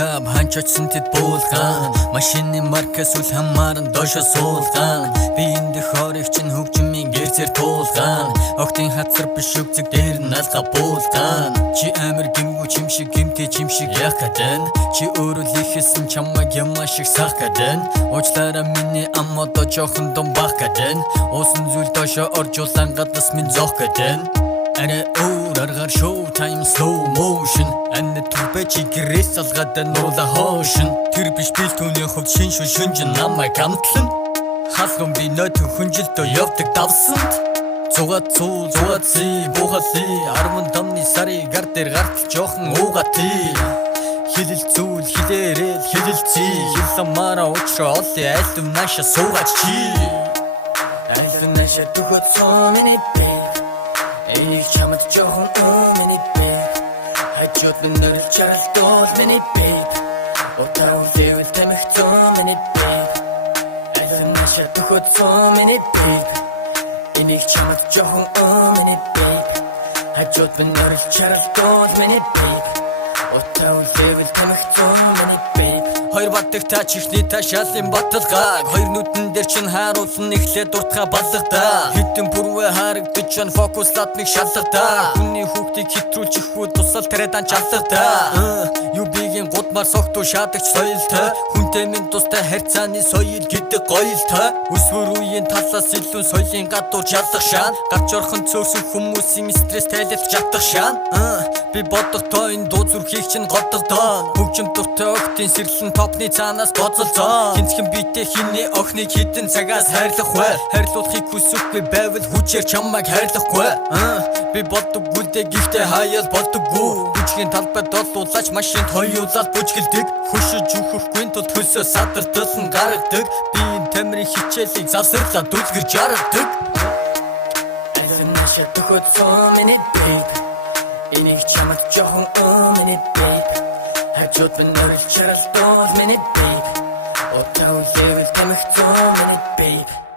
club ханчсан тэд буулгаан машины маркас үл хамааран дошо суулгаан би энэ хорыг чин хөгжмийн гэрцээр туулгаан огтын хацар биш үгзэг дээр налга буулгаан чи амир гимгүү чимшиг гимтэй чимшиг яах гэдэг чи өөрөө л ихэсэн чамайг ямаа шиг сах гэдэг уучлаарай миний аммодо жоохон дом бах гэдэг уусан зүйл дошо оржуулан гадас минь зох гэдэг Ане аргаар show time slow motion Ане түбэ чигэрээс алгадан нуула хоошин Тэр биш бил түүний хувьд шин шүнжин намайг амтлан Халган би нөтөн хүнжилтөө явдаг давсанд Зугат цул зугат си бухаси 15-ны сарын гар дээр гартал жоохон уугати Хилэл зүйл хилээрэл хилэлци Хилсамара уучраа олли айлтв наша суугач чи Айлтв наша тухот сон миний Энийг чамд жоохон миний бэйб Хажууд минь нөрөл чаралтуул миний бэйб Утаа үлээвэл тамхицсан миний бэйб Айлан наша тухотсон миний бэйб Энийг чамд жоохон миний бэйб Хажууд минь нөрөл чаралтуул миний бэйб Утаа үлээвэл тамхицсан миний бэйб Хоёр баддаг та чихний та шалын баталгааг Хоёр нүдэн дээр чин харуулсан эхлээд дуртахаа балгадаа Хитэн бүрвэ харагдаж чан фокуслаад нэг шалгадаа Хүний хүүхдийг хитрүүлж ихвүү тусал тариадан чалгадаа Юу бигийн гудмар согтуу шаадагч соёлтой Хүнтэй минь тустай харьцааны соёл гэдэг гоёлтой Өсвөр үеийн талаас илүү соёлын гадуур жалах шаан Гарч орхон цөөрсөн хүмүүсийн стресс тайлах чадах шаан Би бодохдоо энэ дуу зүрхийг чинь годогдоо Хөгжим дуртай октын сэрлэн топны цаанаас гоцолцоо Хинцхэн битэй хиний охныг хитэн цагаас хайрлах вэ Хайрлуулахыг хүсэхгүй байвал хүчээр чамайг хайрлахгүй Би бодоггүй дэ гихтээ хаяал болдоггүй Бүжгийн талбайд долуулаач машинд хоёулаад бүжгэлдэг Хөшөж үхэхгүй тул төсөө садарталсан гаргадаг Би энэ тамирын хичээлийг завсарлаад дүлгэр жаргадаг Айлан наша тухотсон миний бэйб Энийг чамд жоохон миний бэйб Хажууд минь нөрөл чаралтуул миний бэйб Утаа үлээвэл тамхицсан миний бэйб